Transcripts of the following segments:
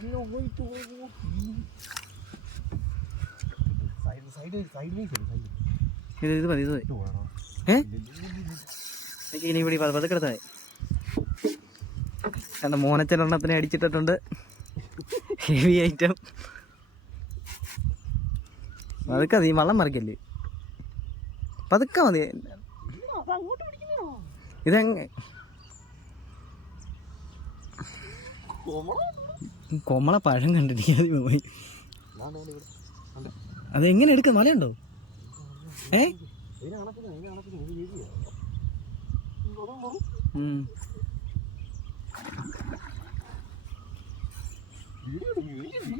ഇത് മതി ഇനി ഇവിടെ പതുക്കെടുത്താൽ കാരണം മോനച്ചനെണ്ണത്തിനെ അടിച്ചിട്ടിട്ടുണ്ട്. Heavy item. പതുക്കെ നീ വള്ളം മറിക്കല്ലേ, പതുക്കെ മതി. ഇതെങ്ങ കൊമള പഴം കണ്ടിട്ട് പോയി. അതെങ്ങനെ എടുക്കും? മലയുണ്ടോ?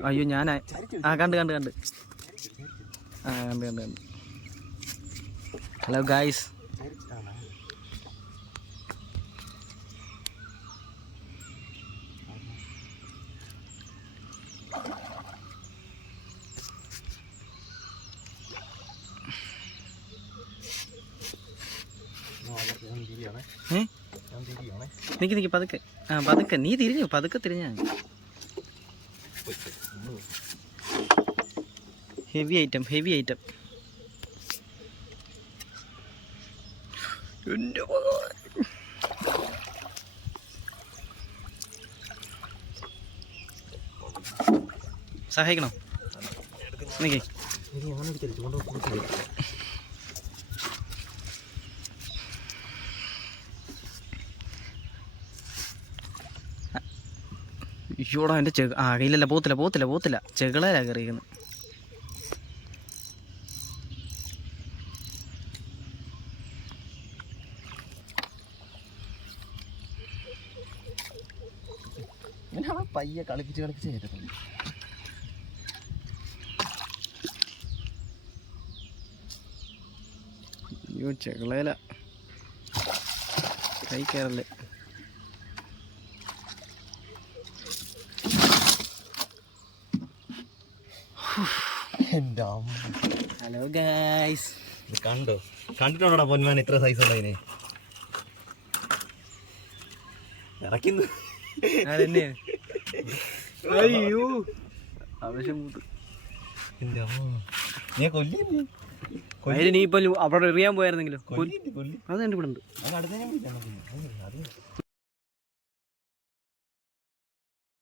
അയ്യോ ഞാനാ കണ്ട് ഹലോ ഗായ്സ്. നിക്ക് പതുക്കെ പതുക്കെ നീ തിരിഞ്ഞു, പതുക്കെ തിരിഞ്ഞ. Heavy item. സഹായിക്കണോ? നിക്ക് ഇയ്യോടാ എൻ്റെ കയ്യിലല്ല, പോത്തില്ല ചെകളയിലാണ് കയറിയിരിക്കുന്നത്. ഇങ്ങനെയാണ് പയ്യെ കളിപ്പിച്ച് കയറ്റത്തുള്ളൂ. അയ്യോ ചെകളയില കൈ കയറല്ലേ. ഹലോ ഗൈസ്, കണ്ടിട്ടുണ്ടോടാ പൊന്മാൻ ഇത്ര സൈസ് ഉള്ളതിനെ ഇറക്കുന്നു. അയ്യോ ആവശ്യം നീ ഇപ്പൊ അവിടെ എറിയാൻ പോയായിരുന്നെങ്കിലോ? അത് എൻ്റെ ഇവിടെ ഉണ്ട്.